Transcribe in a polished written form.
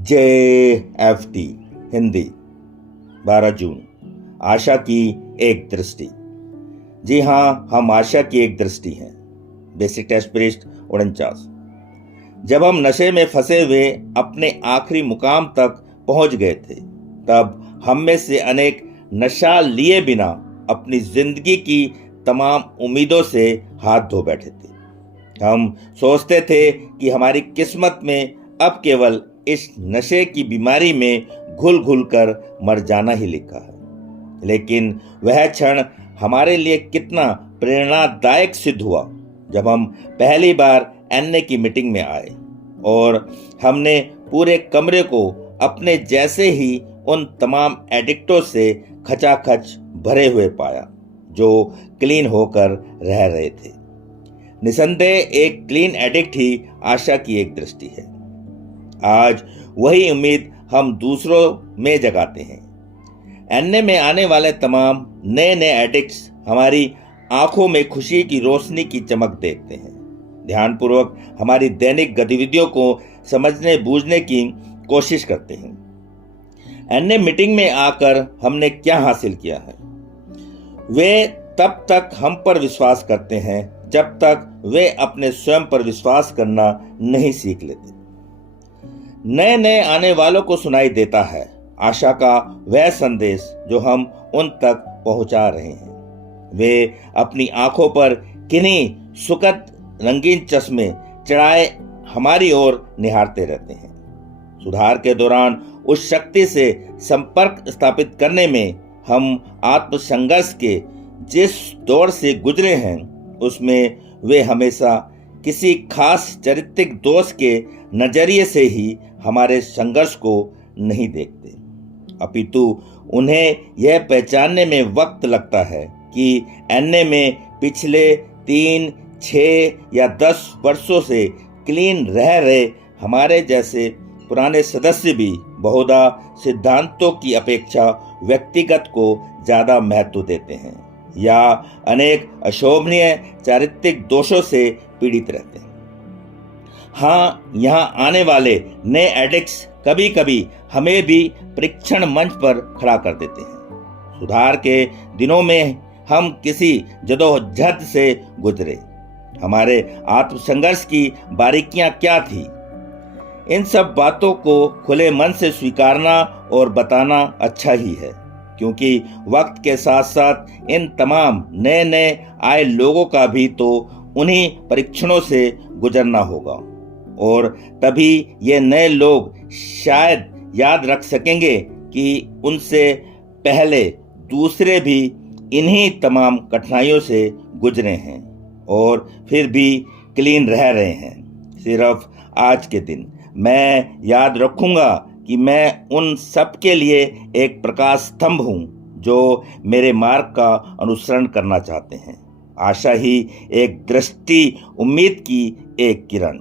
JFT Hindi 12 जून आशा की एक दृष्टि। जी हाँ, हम आशा की एक दृष्टि हैं। बेसिक टेस्ट पृष्ठ 49। जब हम नशे में फंसे हुए अपने आखिरी मुकाम तक पहुंच गए थे, तब हम में से अनेक नशा लिए बिना अपनी जिंदगी की तमाम उम्मीदों से हाथ धो बैठे थे। हम सोचते थे कि हमारी किस्मत में अब केवल इस नशे की बीमारी में घुल घुल कर मर जाना ही लिखा है। लेकिन वह क्षण हमारे लिए कितना प्रेरणादायक सिद्ध हुआ जब हम पहली बार एनए की मीटिंग में आए और हमने पूरे कमरे को अपने जैसे ही उन तमाम एडिक्टों से खचाखच भरे हुए पाया जो क्लीन होकर रह रहे थे। निसंदेह एक क्लीन एडिक्ट ही आशा की एक दृष्टि है। आज वही उम्मीद हम दूसरों में जगाते हैं। एनए में आने वाले तमाम नए नए एडिक्ट्स हमारी आंखों में खुशी की रोशनी की चमक देखते हैं, ध्यानपूर्वक हमारी दैनिक गतिविधियों को समझने बूझने की कोशिश करते हैं। एनए मीटिंग में आकर हमने क्या हासिल किया है? वे तब तक हम पर विश्वास करते हैं जब तक वे अपने स्वयं पर विश्वास करना नहीं सीख लेते। नए नए आने वालों को सुनाई देता है आशा का वह संदेश जो हम उन तक पहुंचा रहे हैं। वे अपनी आंखों पर किन्हीं सुखद रंगीन चश्मे चढ़ाए हमारी ओर निहारते रहते हैं। सुधार के दौरान उस शक्ति से संपर्क स्थापित करने में हम आत्मसंघर्ष के जिस दौर से गुजरे हैं, उसमें वे हमेशा किसी खास चारित्रिक दोष के नजरिए से ही हमारे संघर्ष को नहीं देखते, अपितु उन्हें यह पहचानने में वक्त लगता है कि एनए में पिछले 3, 6 या 10 वर्षों से क्लीन रह रहे हमारे जैसे पुराने सदस्य भी बहुधा सिद्धांतों की अपेक्षा व्यक्तिगत को ज़्यादा महत्व देते हैं या अनेक अशोभनीय चारित्रिक दोषों से पीड़ित रहते हैं। हाँ, यहाँ आने वाले नए एडिक्ट्स कभी कभी हमें भी परीक्षण मंच पर खड़ा कर देते हैं। सुधार के दिनों में हम किसी जदोजहद से गुजरे, हमारे आत्मसंघर्ष की बारीकियां क्या थी? इन सब बातों को खुले मन से स्वीकारना और बताना अच्छा ही है, क्योंकि वक्त के साथ साथ इन तमाम नए नए आए लोगों का भी तो उन्हीं परीक्षणों से गुजरना होगा और तभी ये नए लोग शायद याद रख सकेंगे कि उनसे पहले दूसरे भी इन्हीं तमाम कठिनाइयों से गुजरे हैं और फिर भी क्लीन रह रहे हैं। सिर्फ आज के दिन मैं याद रखूंगा कि मैं उन सब के लिए एक प्रकाश स्तंभ हूं जो मेरे मार्ग का अनुसरण करना चाहते हैं। आशा ही एक दृष्टि, उम्मीद की एक किरण।